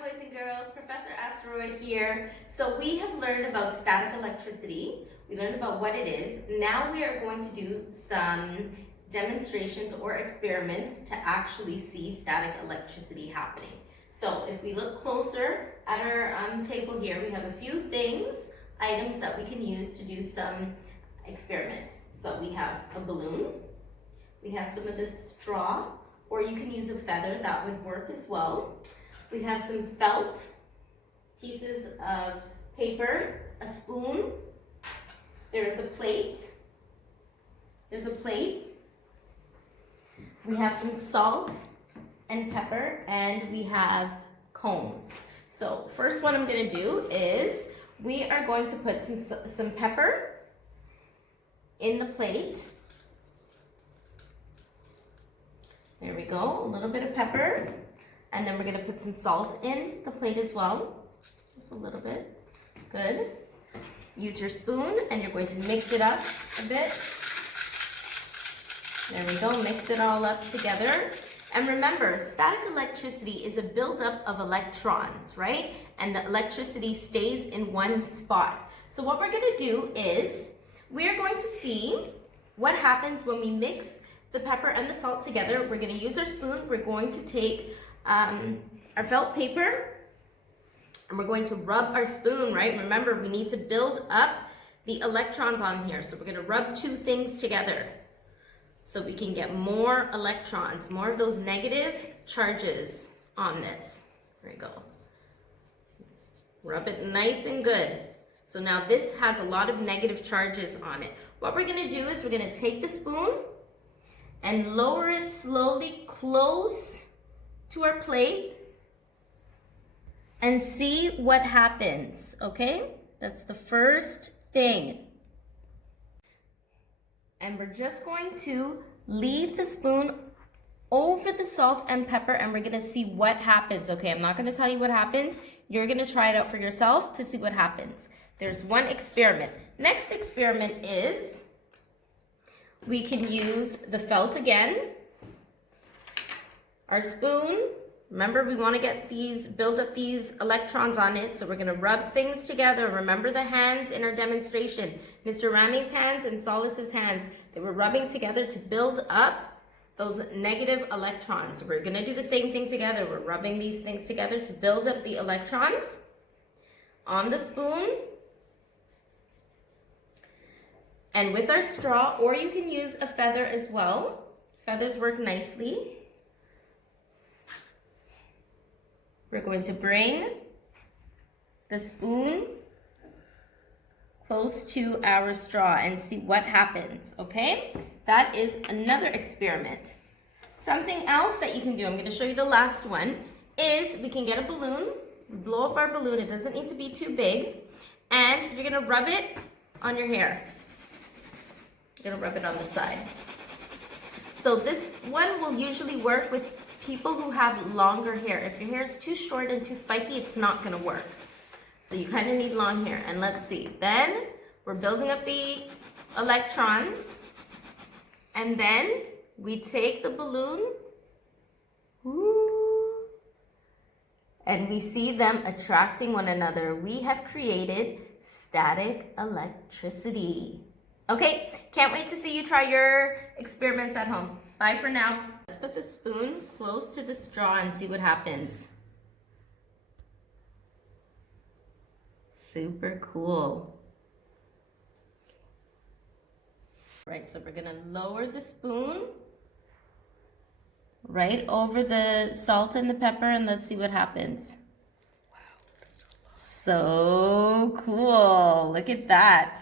boys and girls, Professor Asteroid here. So we have learned about static electricity. We learned about what it is. Now we are going to do some demonstrations or experiments to actually see static electricity happening. So if we look closer at our table here, we have a few items that we can use to do some experiments. So we have a balloon, we have some of this straw, or you can use a feather, that would work as well. We have some felt, pieces of paper, a spoon, there is a plate, there's a plate, we have some salt and pepper, and we have cones. So first what I'm going to do is we are going to put some pepper in the plate. There we go, a little bit of pepper. And then we're going to put some salt in the plate as well. Just a little bit. Good. Use your spoon and you're going to mix it up a bit. There we go, mix it all up together. And remember, static electricity is a buildup of electrons, right? And the electricity stays in one spot. So what we're going to do is we're going to see what happens when we mix the pepper and the salt together. We're going to use our spoon. We're going to take our felt paper and we're going to rub our spoon, right? Remember, we need to build up the electrons on here. So we're going to rub two things together so we can get more electrons, more of those negative charges on this. There we go. Rub it nice and good. So now this has a lot of negative charges on it. What we're going to do is we're going to take the spoon and lower it slowly close to our plate and see what happens, okay? That's the first thing. And we're just going to leave the spoon over the salt and pepper and we're gonna see what happens, okay? I'm not gonna tell you what happens. You're gonna try it out for yourself to see what happens. There's one experiment. Next experiment is we can use the felt again. Our spoon, remember we want to build up these electrons on it, so we're going to rub things together. Remember the hands in our demonstration. Mr. Rami's hands and Solis's hands, they were rubbing together to build up those negative electrons. So we're going to do the same thing together. We're rubbing these things together to build up the electrons on the spoon. And with our straw, or you can use a feather as well. Feathers work nicely. We're going to bring the spoon close to our straw and see what happens, okay? That is another experiment. Something else that you can do, I'm going to show you the last one, is we can get a balloon, blow up our balloon, it doesn't need to be too big, and you're going to rub it on your hair. You're going to rub it on the side. So this one will usually work with people who have longer hair. If your hair is too short and too spiky, it's not going to work. So you kind of need long hair. And let's see. Then we're building up the electrons. And then we take the balloon. Ooh, and we see them attracting one another. We have created static electricity. Okay, can't wait to see you try your experiments at home. Bye for now. Let's put the spoon close to the straw and see what happens. Super cool. Right, so we're gonna lower the spoon right over the salt and the pepper and let's see what happens. Wow. So cool, look at that.